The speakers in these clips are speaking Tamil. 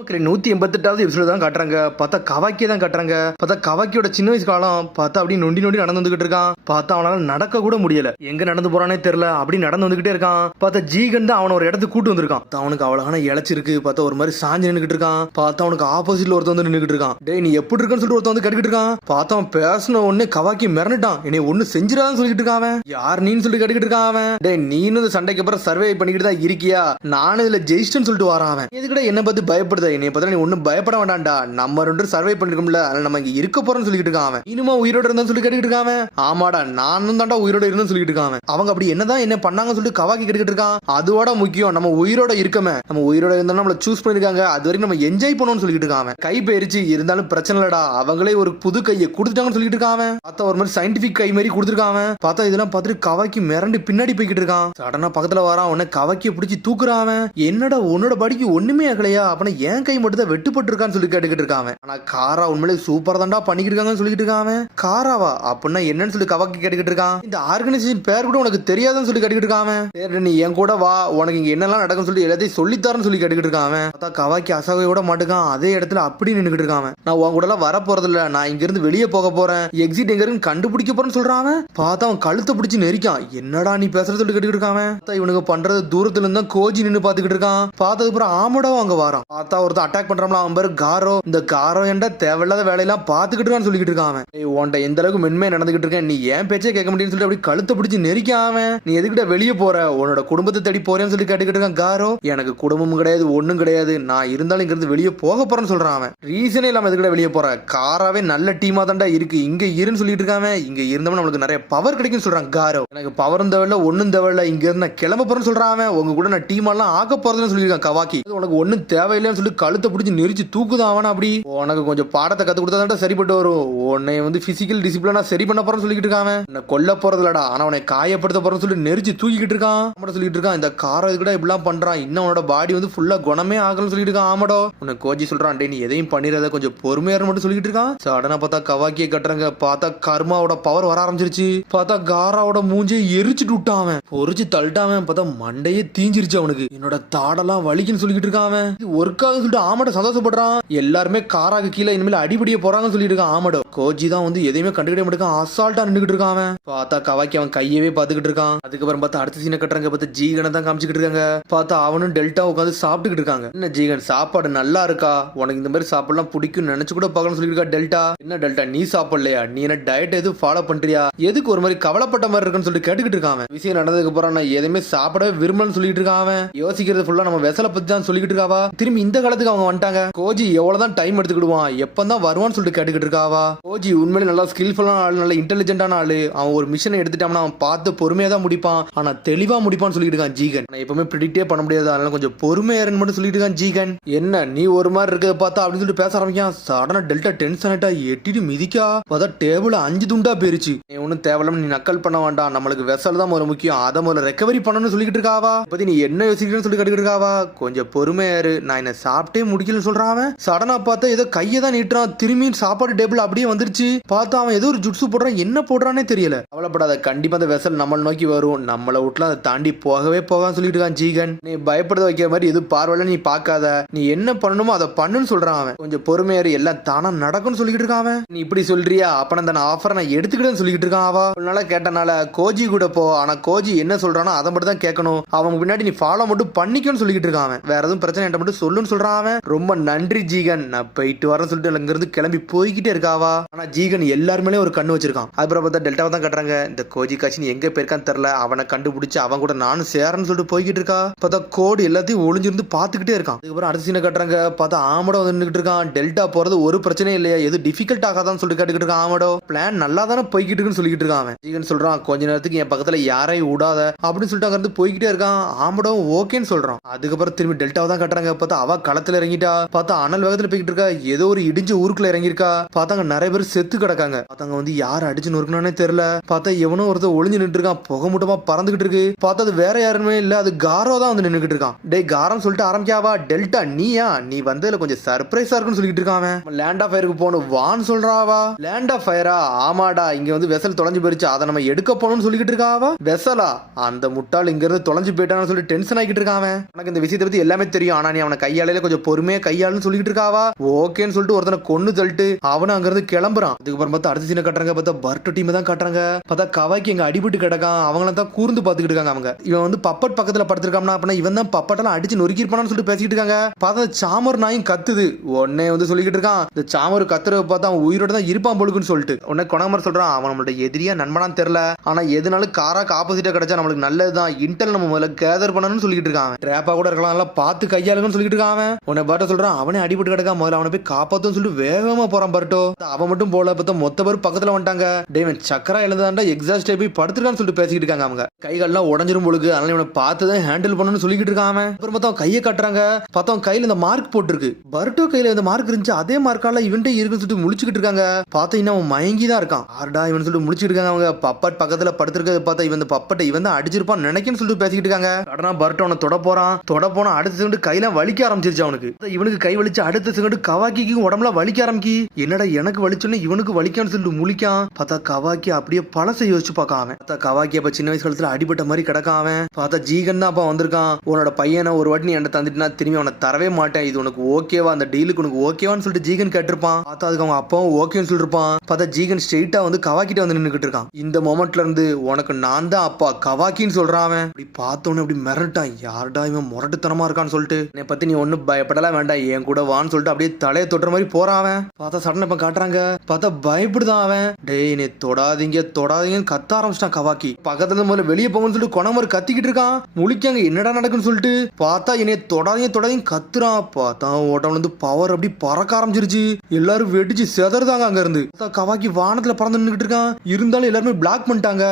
மக்களே 188வது எபிசோடு தான் காட்டுறாங்க. பார்த்தா கவாக்கியே தான் காட்டுறாங்க. பார்த்தா கவாக்கியோட சின்ன வயசு காலம் பார்த்தா அப்படி நொண்டி நொண்டி நடந்து வந்துகிட்டு இருக்கான். பார்த்தா அவனால நடக்க கூட முடியல. எங்க நடந்து போறானே தெரியல. அப்படி நடந்து வந்துகிட்டே இருக்கான். பார்த்தா ஜீகன் தான் அவனை ஒரு இடத்துக்கு கூட்டு வந்திருக்கான். அவனுக்கு அவ்வளவான இழைச்சிருக்கு. பார்த்தா ஒரு மாதிரி சாஞ்சு நின்றுட்டு இருக்கான். பார்த்தா அவனுக்கு ஆப்போசிட்ல ஒருத்தன் வந்து நின்றுட்டு இருக்கான். டேய் நீ எப்படி இருக்குன்னு சொல்லிட்டு ஒருத்தன் வந்து கட்டிக்கிட்டு இருக்கான். பார்த்தா அவன் பேசின உடனே கவாக்கி மிரண்டுட்டான். என்னை ஒண்ணு செஞ்சிடான்னு சொல்லிட்டு இருக்கான். அவன் யார் நீன்னு சொல்லிட்டு கட்டிக்கிட்டு இருக்கான். அவன் டேய் நீனு இந்த சண்டைக்கு அப்புறம் சர்வே பண்ணிக்கிட்டு தான் இருக்கியா? நானும் இதுல ஜெயிச்சிட்டேன்னு சொல்லிட்டு வரான். அவன் எதுக்கிட்ட என்ன பார்த்து பயப்படுத? என்னை பார்த்தா நீ ஒண்ணு பயப்பட வேண்டாம்டா, நம்ம ரெண்டு சர்வை பண்ணிருக்கோம்ல, அதனால நம்ம இங்க இருக்க போறோம்னு சொல்லிட்டு இருக்கான். அவன் இனிமா உயிரோட இருந்தா சொல்லி கேட்டுக்கிட்டு இருக்கான். ஆமாடா நானும் தான்டா உயிரோட இருந்தேன்னு சொல்லிட்டு இருக்கான். அவங்க அப்படி என்னதான் என்ன பண்ணாங்க சொல்லிட்டு கவாக்கி கேட்டுக்கிட்டு இருக்கான். அதோட முக்கியம் நம்ம உயிரோட இருக்கமே, நம்ம உயிரோட இருந்தாலும் நம்மள சூஸ் பண்ணிருக்காங்க, அது வரைக்கும் நம்ம என்ஜாய் பண்ணணும்னு சொல்லிட்டு இருக்கான். கை போயிருச்சு இருந்தாலும் பிரச்சனை இல்லடா, அவங்களே ஒரு புது கையை கொடுத்துட்டாங்கன்னு சொல்லிட்டு இருக்கான். பார்த்தா ஒரு மாதிரி சயின்டிபிக் கை மாதிரி கொடுத்துருக்கான். பார்த்தா இதெல்லாம் பார்த்துட்டு கவாக்கி மிரண்டு பின்னாடி போய்கிட்டு இருக்கான். சடனா பக்கத்துல வரான். உடனே கவாக்கியை பிடிச்சி தூக்குறான். என்னடா உன்னோட படிக்கு ஒண்ணுமே ஆகலையா? அப்பனா என் கை மட்டும் தான் வெட்டுப்பட்டு இருக்கான்னு சொல்லி கேட்டுக்கிட்டு இருக்கான். ஆனா காரா உண்மையிலே சூப்பரா தான்டா பண்ணிக்கிட்டு இருக்காங்கன்னு சொல்லிட்டு இருக்கான். காராவா அப்படின்னா என்னன்னு சொல்லி கவாக்கி கேட்டுக்கிட்டு இருக்கான். இந்த ஆர்கனைசேஷன் பேர் கூட உனக்கு தெரியாதுன்னு சொல்லி கேட்டுக்கிட்டு இருக்கான். சரி நீ என் கூட வா, உனக்கு இங்க என்னெல்லாம் நடக்கும் சொல்லி எல்லாத்தையும் சொல்லித்தாரன்னு சொல்லி கேட்டுக்கிட்டு இருக்கான். பார்த்தா கவாக்கி அசகையோட மாட்டுக்கான். அதே இடத்துல அப்படி நின்னுக்கிட்டு இருக்கான். நான் உன் கூட எல்லாம் வர போறது இல்ல, நான் இங்க இருந்து வெளியே போக போறேன், எக்ஸிட் எங்க இருக்கு கண்டுபிடிக்க போறேன்னு சொல்றான். பார்த்தா அவன் கழுத்தை பிடிச்சி நெரிக்கான். என்னடா நீ பேசுறது சொல்லி கேட்டுக்கிட்டு இருக்கான். இவனுக்கு பண்றது தூரத்துல இருந்தா கோஜி நின்னு பாத்துக்கிட்டு இருக்கான். பார்த்ததுக்கு அப்புறம் ஆமடோ அங்க வரான். பார்த்தா ஒருத்தர் அட்டாக் பண்றான். அவன் பேரு காரோ. இந்த காரோ ஏன்டா தேவையில்லாத வேலையெல்லாம் பாத்துக்கிட்டு இருக்கான்னு சொல்லிட்டு இருக்கான். உன்ட்ட எந்த அளவுக்கு மென்மையா நடந்துகிட்டு இருக்கேன், நீ ஏன் பேச்சே கேட்க முடியும்னு சொல்லி அப்படி கழுத்தை பிடிச்சி நெரிக்காம நீ எதுக்கிட்ட வெளியே போற, உன்னோட குடும்பத்தை தேடி போறேன்னு சொல்லி கேட்டுக்கிட்டு இருக்கான். காரோ எனக்கு குடும்பமும் கிடையாது ஒண்ணும் கிடையாது, நான் இருந்தாலும் இங்க இருந்து வெளியே போக போறேன்னு சொல்றான். அவன் ரீசனே இல்லாம எதுக்கிட்ட வெளியே போற, காராவே நல்ல டீமா தான்டா இருக்கு, இங்க இருன்னு சொல்லிட்டு இருக்காங்க. இங்க இருந்தவன் நம்மளுக்கு நிறைய பவர் கிடைக்கும் சொல்றான். காரோ எனக்கு பவரும் தேவையில்ல ஒன்னும் தேவையில்ல, இங்க இருந்து நான் கிளம்ப போறேன்னு சொல்றான். உங்க கூட நான் டீம் எல்லாம் ஆக போறதுன்னு சொல்லியிருக்கான். கவாக்கி உனக்கு ஒன்னும் தேவையில்லைன்னு சொல்லி கழுத்தை பிடிச்சி நெரிச்சு தூக்குதான். அவன் அப்படி உனக்கு கொஞ்சம் பாடத்தை கத்து கொடுத்தா சரிப்பட்டு வரும், உன்னை வந்து பிசிக்கல் டிசிப்ளினா சரி பண்ண போறேன்னு சொல்லிட்டு இருக்கான். என்ன கொல்ல போறதுலடா, ஆனா அவனை காயப்படுத்த போறேன்னு சொல்லி நெரிச்சு தூக்கிட்டு இருக்கான். சொல்லிட்டு இருக்கான் இந்த காரை இதுக்கிட்ட இப்படிலாம் பண்றான், இன்னும் அவனோட பாடி வந்து ஃபுல்லா குணமே ஆகலன்னு சொல்லிட்டு இருக்கான். ஆமாடோ உன்னை கோஜி சொல்றான், டே நீ எதையும் பண்ணிடாத கொஞ்சம் பொறுமையா மட்டும் சொல்லிட்டு இருக்கான். சடனா பார்த்தா கவாக்கியை கட்டுறாங்க. பார்த்தா கர்மாவோட பவர் வர ஆரம்பிச்சிருச்சு. பார்த்தா காராவோட மூஞ்சியை எரிச்சுட்டு விட்டான். பொறிச்சு தள்ளிட்டான். பார்த்தா மண்டையே தீஞ்சிருச்சு அவனுக்கு. என்னோட தாடெல்லாம் வலிக்குன்னு சொல்லிட்டு இருக்கான். ஒர்க் ஆகுன்னு சொல்லிட்டு ஆமாட்ட சந்தோஷப்படுறான். எல்லாருமே காராக்கு கீழே இனிமேல் அடிபடியே போறாங்கன்னு சொல்லிட்டு இருக்கான். ஆமாடோ கோஜி தான் வந்து எதையுமே கண்டுக்கிட்டே மாட்டேன், அசால்ட்டா நின்றுட்டு இருக்கான். பார்த்தா கவாக்கி அவன் கையவே பாத்துக்கிட்டு இருக்கான். அதுக்கப்புறம் பார்த்தா அடுத்த சீனை கட்டுறாங்க. பார்த்தா ஜீகனை தான் காமிச்சுக்கிட்டு இருக்காங்க. பார்த்தா அவனும் டெல்டா உட்காந்து சாப்பிட்டுக்கிட்டு இருக்காங்க. என்ன ஜீகன் சாப்பாடு நல்லா இருக்கா, உனக்கு இந்த மாதிரி சாப்பாடுலாம் பிடிக்கும் நினைச்சு கூட பார்க்கணும்னு சொல்லியிருக்கா டெல்டா. என்ன டெல்டா நீ சாப்பிடலையா, நீ என்ன டயட் எதுவும் ஃபாலோ பண்றியா, எதுக்கு ஒரு மாதிரி கவலைப்பட்ட மாதிரி இருக்குன்னு சொல்லிட்டு கேட்டுக்கிட்டு இருக்கான். விஷயம் நடந்ததுக்கு அப்புறம் நான் எதுவுமே சாப்பிடவே விரும்பலன்னு சொல்லிட்டு இருக்கான். யோசிக்கிறது ஃபுல்லா நம்ம வெசலை பத்தி தான் சொல்லிக்கிட்டு இருக்காவா. திரும்பி இந்த காலத்துக்கு அவங்க வந்துட்டாங்க. கோஜி எவ்வளவுதான் டைம் எடுத்துக்கிடுவான், எப்பதான் வருவான்னு சொல்லிட்டு கேட்டுக்கிட்டு இருக்காவா. கோஜி உண்மையிலே நல்லா ஸ்கில்ஃபுல்லான ஆளு, நல்ல இன்டெலிஜென்டான ஆளு. அவன் ஒரு மிஷனை எடுத்துட்டான்னா அவன் பார்த்து பொறுமையா தான் முடிப்பான், ஆனா தெளிவா முடிப்பான்னு சொல்லிட்டு இருக்கான் ஜீகன். நான் எப்பவுமே ப்ரிடிக்டே பண்ண முடியாது, அதனால கொஞ்சம் பொறுமையா இருன்னு மட்டும் சொல்லிட்டு இருக்கான் ஜீகன். என்ன நீ ஒரு மாதிரி இருக்கிறத பார்த்தா அப்படின்னு சொல்லிட்டு பேச ஆரம்பிக்கான். சடனா டெல்டா டென்ஷன் ஆயிட்டா எட்டிட்டு மிதிக்கா. பார்த்தா டேபிள் 5 துண்டா போயிருச்சு. நீ ஒன்னும் தேவையில்லாம நீ நக்கல் பண்ண வேண்டாம், நம்மளுக்கு வெசல் தான் முதல்ல முக்கியம், அதை முதல்ல ரெக்கவரி பண்ணணும்னு சொல்லிட்டு இருக்காவா. பத்தி நீ என்ன யோசிக்கிறேன்னு சொல்லி கேட்டுக்கிட்டு இருக்காவா. கொஞ்சம் பொறுமையா இரு, நான் என்ன சாப்பிட்டே முடிக்கலன்னு சொல்றான். சடனா பார்த்தா ஏதோ கையை தான் நீட்டுறான். திரும்பி சாப்பாடு டேபிள் அப்படியே வந்துருச்சு. பார்த்தா அவன் ஏதோ ஒரு ஜுட்ஸு போடுறான், என்ன போடுறானே தெரியல. கவலைப்படாத, கண்டிப்பா அந்த வெசல் நம்மள நோக்கி வரும், நம்மள விட்டுல அதை தாண்டி போகவே போகான்னு சொல்லிட்டு இருக்கான் ஜீகன். நீ பயப்படுத்த வைக்கிற மாதிரி எது பார்வையில நீ பார்க்காத, நீ என்ன பண்ணணுமோ அதை பண்ணுன்னு சொல்றான். அவன் கொஞ்சம் பொறுமையாரு, எல்லாம் தானா நடக்கும்னு சொல்லிட்டு இருக்கான். நீ இப்படி சொல்றியா, அப்ப அந்த ஆஃபரை நான் எடுத்துக்கிட்டேன்னு சொல்லிட்டு இருக்கான். அவ நாள கேட்டனால கோஜி கூட போ, ஆனா கோஜி என்ன சொல்றானோ அதை மட்டும் தான் கேட்கணும், அவங்க பின்னாடி நீ ஃபாலோ மட்டும் பண்ணிக்கன்னு சொல்லிட்டு இருக்கான். வேற எதுவும் பிரச்சனை என்கிட்ட மட்டும் சொல்லுன்னு சொல்றான். ரொம்ப நன்றி ஜீகன், நான் போயிட்டு வரேன்னு சொல்லிட்டு அங்க இருந்து கிளம்பி போய்கிட்டே இருக்காவா. ஆனா ஜீகன் எல்லாருமே ஒரு கண்ணு வச்சிருக்கான். அப்புறம் பார்த்தா டெல்டாவை தான் கட்டுறாங்க. இந்த கோஜி காட்சி எங்க போயிருக்கான்னு தெரியல, அவனை கண்டுபிடிச்சு அவன் கூட நானும் சேரன்னு சொல்லிட்டு போய்கிட்டு இருக்கா. பார்த்தா கோடு எல்லாத்தையும் ஒளிஞ்சிருந்து பாத்துக்கிட்டே இருக்கான். அதுக்கப்புறம் அடுத்த சீனை கட்டுறாங்க. பார்த்தா ஆமடோ வந்து நின்றுட்டு இருக்கான். டெல்டா போறது ஒரு பிரச்சனையும் இல்லையா, எது டிஃபிகல்ட் ஆகாதான்னு சொல்லிட்டு கேட்டுக்கிட்டு இருக்கான். ஆமடோ பிளான் நல்லா தானே போய்கிட்டு இருக்குன்னு சொல்லிட்டு இருக்கான். ஜீகன் சொல்றான் கொஞ்ச நேரத்துக்கு என் பக்கத்துல யாரையும் விடாத அப்படின்னு சொல்லிட்டு அங்க இருந்து போய்கிட்டே இருக்கான். ஆமடோ ஓகேன்னு சொல்றான். அதுக்கப்புறம் திரும்பி டெல்டாவை தான் கட்டுறாங்க. பார்த்தா அவ களத்துல இறங்கிட்டா. பார்த்தா அனல் வேகத்துல போய்கிட்டு இருக்கா. ஏதோ ஒரு இடிஞ்ச ஊருக்குள்ள இறங்கிருக்கா. பார்த்தாங்க நிறைய பேர் செத்து கிடக்காங்க. பார்த்தாங்க வந்து யார் அடிச்சு நொறுக்கணும்னே தெரியல. பார்த்தா எவனோ ஒருத்தர் ஒளிஞ்சு நின்று இருக்கான், புகை மூட்டமா பறந்துகிட்டு இருக்கு. பார்த்தா அது வேற யாருமே இல்ல, அது காரோ தான் வந்து நின்னுகிட்டு இருக்கான். டே காரம் சொல்லிட்டு ஆரம்பிக்காவா. டெல்டா நீயா, நீ வந்ததுல கொஞ்சம் சர்ப்ரைஸா இருக்குன்னு சொல்லிட்டு இருக்கான். லேண்ட் ஆஃப் ஃபயருக்கு போகணும் வான்னு சொல்றாவா. லேண்ட் ஆஃப் ஃபயரா, ஆமாடா இங்க வந்து வெசல் தொலைஞ்சு போயிருச்சு, அதை நம்ம எடுக்க போகணும்னு சொல்லிட்டு இருக்காவா. வெசலா, அந்த முட்டாள் இங்க இருந்து தொலைஞ்சு போயிட்டான்னு சொல்லி டென்ஷன் ஆகிட்டு இருக்கான். எனக்கு இந்த விஷயத்தை பத்தி எல்லாமே தெரியும், ஆனா நீ அவனை கையாலே கொஞ்சம் பொறுமையா கையாளுன்னு சொல்லிட்டு இருக்காவா. ஓகேன்னு சொல்லிட்டு ஒருத்தனை கொன்னு தள்ளிட்டு அவனும் அங்க இருந்து கிளம்புறான். அதுக்கப்புறம் பார்த்தா அடுத்த சீனை காட்டுறாங்க. பார்த்தா பர்ட் டீம் தான் காட்டுறாங்க. பார்த்தா கவாய்க்கு எங்க அடிபட்டு கிடக்கான். அவங்கள தான் கூர்ந்து பாத்துக்கிட்டு இருக்காங்க. அவங்க இவன் வந்து பப்பட் பக்கத்துல படுத்திருக்கான்னா அப்படின்னா இவன் தான் பப்பட்டெல்லாம் அடிச்சு நொறுக்கிருப்பானு சொல்லிட்டு பேசிட்டு இருக்காங்க. பார்த்தா சாமர் நாயும் கத்துது. உடனே வந்து சொல்லிக்கிட்டு இருக்கான், இந்த சாமர் கத்துறத பார்த்தா அவன் உயிரோட தான் இருப்பான் போலுக்குன்னு சொல்லிட்டு உடனே கொணமர் சொல்றான், அவன் நம்மளோட எதிரியா நண்பனான்னு தெரியல, ஆனா எதுனாலும் காராக்கு ஆப்போசிட்டா கிடைச்சா நம்மளுக்கு நல்லதுதான், இன்டெல் நம்ம முதல்ல கேதர் பண்ணணும்னு சொல்லிட்டு இருக்கான். ட்ராப்பா கூட இருக்கலாம், எல்லாம் பார்த்து கையாளுங்கன்னு சொல்லிட்டு இருக்கான். உன்னை பாட்ட சொல்றான், அவனே அடிபட்டு கிடக்கா, முதல்ல அவனை போய் காப்பாத்துன்னு சொல்லிட்டு வேகமா போறான். பர்ட்டோ அவன் மட்டும் போல பார்த்தா மொத்த பேர் பக்கத்துல வந்துட்டாங்க. டேவன் சக்கரா எழுந்தாண்டா எக்ஸாஸ்ட் போய் படுத்துருக்கான்னு சொல்லிட்டு பேசிக்கிட்டு இருக்காங்க. அவங்க கைகள்லாம் உடஞ்சிரும் பொழுது, அதனால இவனை பார்த்துதான் ஹேண்டில் பண்ணணும்னு சொல்லிக்கிட்டு இருக்கான். அப்புறம் பார்த்தா கையை கட்டுறாங்க. பார்த்தா கையில இந்த மார்க் போட்டுருக்கு. பர்ட்டோ கையில இந்த மார்க் இருந்துச்சு, அதே மார்க்கால இவன்ட்டே இருக்குன்னு சொல்லிட்டு முழிச்சுக்கிட்டு இருக்காங்க. பார்த்தா இன்னும் அவன் மயங்கி தான் இருக்கான். ஆர்டா இவன் சொல்லிட்டு முழிச்சுட்டு இருக்காங்க. அவங்க பப்பட் பக்கத்துல படுத்திருக்கிறது பார்த்தா இவன் பப்பட்டை இவன் தான் அடிச்சிருப்பான் நினைக்கன்னு சொல்லிட்டு பேசிக்கிட்டு இருக்காங்க. கடனா பர்ட்டோ அவனை தொட போனா அடுத்த செகண்ட் கையில வலிக்க ஆரம்பிச்சிருச்சு அவனுக்கு. இவனுக்கு கை வலிச்சு அடுத்த செகண்ட் கவாக்கிக்கு உடம்புல வலிக்க ஆரம்பிக்கி. என்னடா எனக்கு வலிச்சோன்னு இவனுக்கு வலிக்கான்னு சொல்லிட்டு முழிக்கான். பார்த்தா கவாக்கி அப்படியே பழசை யோசிச்சு பார்க்காம. பார்த்தா கவாக்கி அப்ப சின்ன வயசு காலத்துல அடிபட்ட மாதிரி கிடக்காம. பார்த்தா ஜீகன் தான் அப்ப வந்திருக்கான். உன்னோட பையனை ஒரு வாட்டி நீ என்ன தந்துட்டுனா திரும்பி அவனை தரவே மாட்டேன், இது உனக்கு ஓகேவா, அந்த டீலுக்கு உனக்கு ஓகேவான்னு சொல்லிட்டு ஜீகன் கேட்டிருப்பான். பார்த்தா அதுக்கு அவங்க அப்பாவும் ஓகேன்னு சொல்லிருப்பான். பார்த்தா ஜீகன் ஸ்ட்ரெயிட்டா வந்து கவாக்கிட்ட வந்து நின்னுக்கிட்டு இருக்கான். இந்த மொமெண்ட்ல இருந்து உனக்கு நான் தான் அப்பா கவாக்கின்னு சொல்றான். அவன் அப்படி பார்த்தோன்னு அப்படி மிரட்டான், யாருடா இவன் முரட்டுத்தனமா இருக்கான்னு சொல்லிட்டு. என்னை பத்தி நீ ஒன்னும் பயப்படலாம் வேண்டாம், என் கூட வான்னு சொல்லிட்டு அப்படியே தலையை தொட்டுற மாதிரி போறான். அவன் பார்த்தா சடனை இப்ப காட்டுறாங்க. பார்த்தா பயப்படுதான் அவன். டேய் நீ தொடாதீங்கன்னு கத்த ஆரம்பிச்சிட்டான் கவாக்கி. பக்கத்துல இருந்து முதல்ல வெளியே போங்கன்னு சொல்லிட்டு கொணமர் கத்திக்கிட்டு இருக்கான். முழிக்காங்க என்னடா நடக்குன்னு சொல்லிட்டு. பார்த்தா என்னைய தொடாதீங்க கத்துறான். பார்த்தா உடம்புல இருந்து பவர் அப்படி பறக்க ஆரம்பிச்சிருச்சு. எல்லாரும் வெடிச்சு செதறதாங்க அங்க இருந்து. கவாக்கி வானத்துல பறந்து நின்னுட்டு இருக்கான். இருந்தாலும் எல்லாருமே பிளாக் பண்ணிட்டாங்க.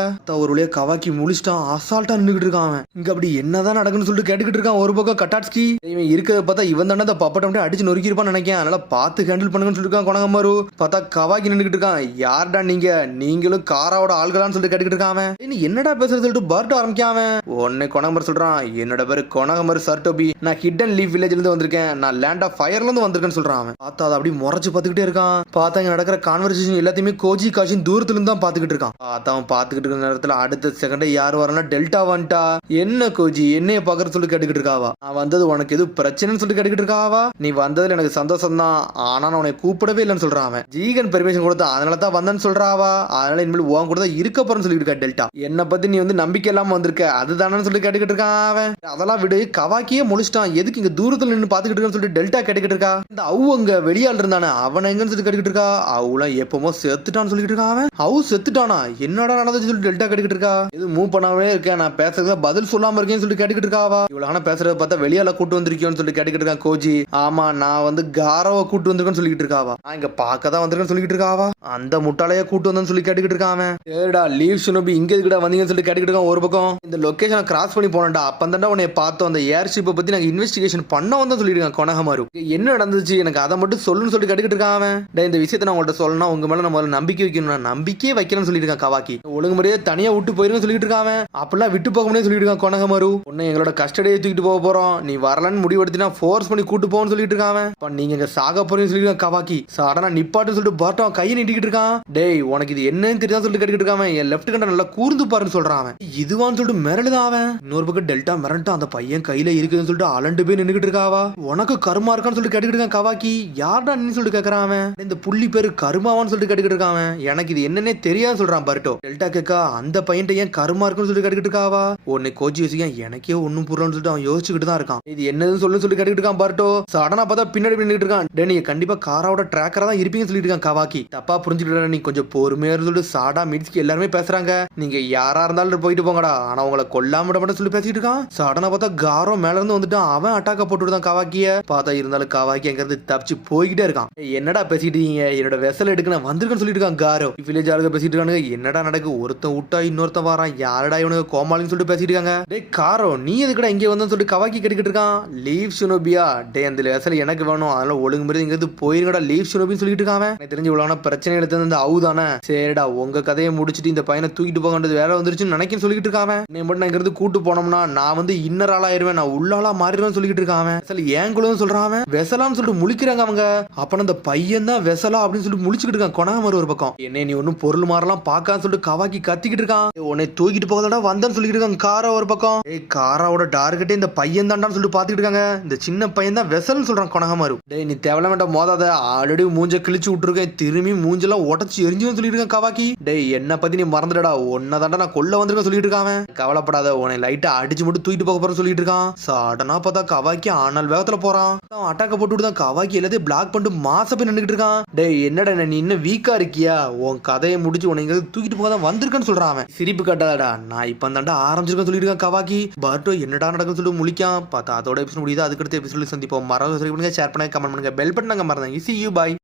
ஒரு வழியா கவாக்கி முழிச்சிட்டான். அசால்ட்டா நின்னுட்டு இருக்கான். இங்க அப்படி என்னதான் நடக்குன்னு சொல்லிட்டு கேட்டுக்கிட்டு இருக்கான். ஒரு பக்கம் கட்டாட்ஸ்கி இவன் இருக்கிறத பார்த்தா இவன் தானே பப்பட்ட அப்படியே அடிச்சு நொறுக்கி இருப்பான்னு நினைக்கிறேன். அதனால பார்த்து ஹேண்டில் பண்ணுங்கன்னு சொல்லிருக்கான் கொணகமாரு. பார்த்தா கவாக்கி நின்னுட்டு இருக்கான். யார்டா நீங்களும் காராவோட ஆள்களான்னு சொல்லிட்டு கேட்டுக்கிட்டு இருக்கான். என்னடா பேசுறது சொல்லிட்டு பர்ட் ஆரம்பிக்காம. உடனே கொணகமர் சொல்றான், என்னோட பேரு கொணகமர் சர்டோபி, நான் ஹிடன் லீஃப் வில்லேஜ்ல இருந்து வந்திருக்கேன், நான் லேண்ட் ஆஃப் ஃபயர்ல இருந்து வந்திருக்கேன்னு சொல்றான். அவன் பார்த்தா அதை அப்படி முறைச்சு பார்த்துக்கிட்டே இருக்கான். பார்த்தா இங்க நடக்கிற கான்வர்சேஷன் எல்லாத்தையுமே கோஜி காஷின் தூரத்துல இருந்து தான் பாத்துக்கிட்டு இருக்கான். பார்த்தா அவன் பாத்துக்கிட்டு இருக்கிற நேரத்துல அடுத்த செகண்டே யார் வரனா டெல்டா வந்துட்டா. என்ன கோஜி என்னைய பாக்குற சொல்லி கேட்டுக்கிட்டு இருக்காவா. நான் வந்தது உனக்கு எது பிரச்சனைன்னு சொல்லிட்டு கேட்டுக்கிட்டு இருக்காவா. நீ வந்ததுல எனக்கு சந்தோஷம் தான், ஆனா நான் உன்னை கூப்பிடவே இல்லைன்னு சொல்றான். அவன் ஜீகன் பெர்மிஷன் கொடுத்தா அதனால தான் வந்தேன்னு சொல்றாவா. அதனால இனிமேல் உன் கூட தான் இருக்க போறேன்னு சொல்லிட்டு இருக்கா டெல்டா. என்ன பத்தி நீ வந்து நம்பிக்கை இல்லாம வந்திருக்க அதுதானு சொல்லி கேட்டுக்கிட்டு இருக்கான். அவன் அதெல்லாம் விடு, கவாக்கியே முழிச்சிட்டான், எதுக்கு இங்க தூரத்துல நின்று பாத்துக்கிட்டு இருக்கான்னு சொல்லிட்டு டெல்டா கேட்டுக்கிட்டு இருக்கா. இந்த அவு அங்க வெளியாள் இருந்தானே அவன் எங்கன்னு சொல்லி கேட்டுக்கிட்டு இருக்கா. அவளாம் எப்பமோ செத்துட்டான்னு சொல்லிட்டு இருக்கான். அவன் அவு செத்துட்டானா, என்னடா நடந்துச்சு சொல்லி டெல்டா கேட்டுக்கிட்டு இருக்கா. இது மூவ் பண்ணாமே இருக்கேன், நான் பேசுறதுல பதில் சொல்லாம இருக்கேன்னு சொல்லி கேட்டுக்கிட்டு இருக்காவா. இவ்வளவு பேசுறத பார்த்தா வெளியால கூட்டு வந்திருக்கேன்னு சொல்லி கேட்டுக்கிட்டு இருக்கான் கோஜி. ஆமா நான் வந்து காரவ கூட்டு வந்திருக்கேன்னு சொல்லிட்டு இருக்காவா. நான் இங்க பார்க்கதான் வந்திருக்கேன்னு சொல்லிட்டு இருக்காவா. அந்த முட்டாளைய கூட்டு வந்தேன்னு சொல்லி கேட்டுக்கிட்டு இருக்கான். ஏடா லீவ் ஷினோபி இங்க எதுக்குடா வந்தீங்கன்னு சொல்லி கேட்டுக்கிட்டு இருக்கான். ஒரு பக்கம் இந்த லொகேஷனை கிராஸ் பண்ணி போனடா, அப்பந்தாண்டா உன்னை பார்த்தோம், அந்த ஏர்ஷிப்பை பத்தி நாங்க இன்வெஸ்டிகேஷன் பண்ண வந்தா சொல்லிருக்கான் கொணகமாரு. என்ன நடந்துச்சு எனக்கு அதை மட்டும் சொல்லுன்னு சொல்லி கேட்டுக்கிட்டு இருக்கான். இந்த விஷயத்தை நான் உங்கள்ட்ட சொல்லணும், உங்க மேல நம்ம நம்பிக்கை வைக்கணும், நம்பிக்கையே வைக்கணும்னு சொல்லிருக்கான் கவாக்கி. ஒழுங்கு முறையே தனியா விட்டு போயிருன்னு சொல்லிட்டு இருக்கான். அப்படிலாம் விட்டு போக முடியாது சொல்லிட்டு இருக்கான் கொணகமாரு. உன்னை எங்களோட கஸ்டடியை தூக்கிட்டு போக போறோம், நீ வரலன்னு முடிவெடுத்தினா ஃபோர்ஸ் பண்ணி கூட்டு போன்னு சொல்லிட்டு இருக்கான். நீங்க இங்க சாக போறீங்கன்னு சொல்லிருக்கான் கவாக்கி. சடனா நிப்பாட்டுன்னு சொல்லிட்டு பார்ட்டோம் கையை நீட்டிக்கிட்டு இருக்கான். டேய் உனக்கு இது என்னன்னு தெரியாத சொல்லிட்டு கேட்டுக்கிட்டு இருக்கான். என் லெஃப்ட் கண்ட நல்லா கூர்ந்து பாருன்னு சொல்றான். இதுவான்னு சொல்லிட்டு மிரளுதான் அவன். இன்னொரு பக்கம் டெல்டா மிரண்டா அந்த பையன் கையில இருக்குதுன்னு சொல்லிட்டு அலண்டு போய் நின்னுகிட்டு இருக்காவா. உனக்கு கருமா இருக்கான்னு சொல்லிட்டு கேட்டுக்கிட்டு இருக்கான் கவாக்கி. யார்டா நீ சொல்லிட்டு கேட்கறான். இந்த புள்ளி பேரு கருமாவான்னு சொல்லிட்டு கேட்டுக்கிட்டு இருக்கான். எனக்கு இது என்னன்னே தெரியாது சொல்றான் பர்ட்டோ. டெல்டா கேட்கா அந்த பையன் ஏன் கருமா இருக்குன்னு சொல்லிட்டு கேட்டுக்கிட்டு இருக்காவா. உன்னை கோச்சி யோசிக்க எனக்கே ஒன்னும் புரியலன்னு சொல்லிட்டு அவன் யோசிச்சுக்கிட்டு தான் இருக்கான். இது என்னன்னு சொல்லு சொல்லி கேட்டுக்கிட்டு இருக்கான் பர்ட்டோ. சடனா பார்த்தா பின்னாடி நின்னுட்டு இருக்கான். டே நீங்க கண்டிப்பா காராவோட டிராக்கரா தான் இருப்பீங்கன்னு சொல்லிட்டு இருக்கான் கவாக்கி. தப்பா புரிஞ்சுக்கிட்டு நீ கொஞ்சம் பொறுமையா சொல்லிட்டு சாடா மிட்ஸ்க்கு எல்லாருமே பேசுறாங்க. நீங்க யாரா இருந்தாலும் போயிட்டு போங்கடா, ஆனா உங்களை கொல்லாம விட சொல்லி பேசிட்டு இருக்கான். சடனா பார்த்தா காரோ மேல இருந்து வந்துட்டான். அவன் அட்டாக்க போட்டுதான் கவாக்கிய. பார்த்தா இருந்தாலும் கவாக்கி அங்க இருந்து தப்பிச்சு போய்கிட்டே இருக்கான். என்னடா பேசிட்டு இருக்கீங்க, என்னோட வெசல் எடுக்க நான் வந்திருக்கேன்னு சொல்லிட்டு இருக்கான் காரோ. வில்லேஜ் ஆளுங்க பேசிட்டு இருக்கானுங்க. என்னடா நடக்கு, ஒருத்தன் விட்டா இன்னொருத்தன் வரான், யாரடா இவனுக்கு கோமாளின்னு சொல்லிட்டு பேசிட்டு இருக்காங்க. டே காரோ நீ எதுக்கடா இங்க வந்தன்னு சொல்லிட்டு கவாக்கி கேட்டுக்கிட்டு இருக்கான். லீவ் ஷினோபியா, டே அந்த வெசல் எனக்கு வேணும், அதனால ஒழுங்கு மாதிரி இங்க இருந்து போயிருங்கடா லீவ் ஷினோபின்னு சொல்லிட்டு இருக்கான். எனக்கு தெரிஞ்சு இவ்வளவு பிரச்சனை எடுத்தது அந்த அவு தானே. சரிடா உங்க கதையை முடிச்சுட்டு இந்த பையனை தூக்கிட்டு போகன்றது வேலை வந்துருச்சுன்னு நினைக்கிறேன் சொல்லிட்டு இருக்கான். நீ மட்டும் நான் இருந்து கூட்டு போனோம்னா நான் வந்து இன்னர் ஆளாயிருவேன், நான் உள்ளாளா மாறிடுவேன் சொல்லிட்டு இருக்கான். ஏன் கூட சொல்றான் வெசலான்னு சொல்லிட்டு முழிக்கிறாங்க அவங்க. அப்ப அந்த பையன் தான் வெசலா அப்படின்னு சொல்லிட்டு முழிச்சுக்கிட்டு இருக்கான் கொணாமர் ஒரு பக்கம். என்ன நீ ஒன்னும் பொருள் மாறலாம் பாக்கான்னு சொல்லிட்டு கவாக்கி கத்திக்கிட்டு இருக்கான். உன்னை தூக்கிட்டு போகலடா வந்தேன்னு சொல்லிட்டு இருக்காங்க காரா ஒரு பக்கம். காராவோட டார்கெட்டே இந்த பையன் தான்டான்னு சொல்லிட்டு பாத்துக்கிட்டு இருக்காங்க. இந்த சின்ன சின்ன பையன் தான் வெசல்னு சொல்றான் கொனகமாரு. டேய் நீ தேவலமேட்ட மோதாத, ஆல்ரெடி மூஞ்ச கிழிச்சு விட்டுருக்கேன், திரும்பி மூஞ்செல்லாம் உடச்சு எரிஞ்சுன்னு சொல்லிட்டு இருக்கேன் கவாக்கி. டேய் என்ன பத்தி நீ மறந்துடா, உன்னதாண்டா நான் கொல்ல வந்திருக்கேன் சொல்லிட்டு இருக்கான். கவலைப்படாத, உன்னை லைட்டா அடிச்சு மட்டும் தூக்கிட்டு போக போறேன்னு சொல்லிட்டு இருக்கான். சடனா பார்த்தா கவாக்கி ஆனால் வேகத்துல போறான். அட்டாக்க போட்டு தான் கவாக்கி எல்லாத்தையும் பிளாக் பண்ணிட்டு மாச போய் நின்றுட்டு இருக்கான். டேய் என்னடா நீ இன்னும் வீக்கா இருக்கியா, உன் கதையை முடிச்சு உன்னை தூக்கிட்டு போக தான் வந்திருக்கேன்னு சொல்றான் அவன். சிரிப்பு கட்டாதடா, நான் இப்ப தாண்டா ஆரம்பிச்சிருக்கேன் சொல்லிட்டு இருக்கான் கவாக்கி. பர்ட்டோ என்னடா நடக்குன்னு சொல்லிட்டு முழிக்கான். பார்த்தா அதோட எபிசோட் முடியுது. அதுக்கடுத்த எபிசோட் சந்திப்போம். மறந்து ஷேர் பண்ணுங்க, கமெண்ட் பண்ணுங்க, பெல் பட்டன் மறந்தாங்க. See you, bye.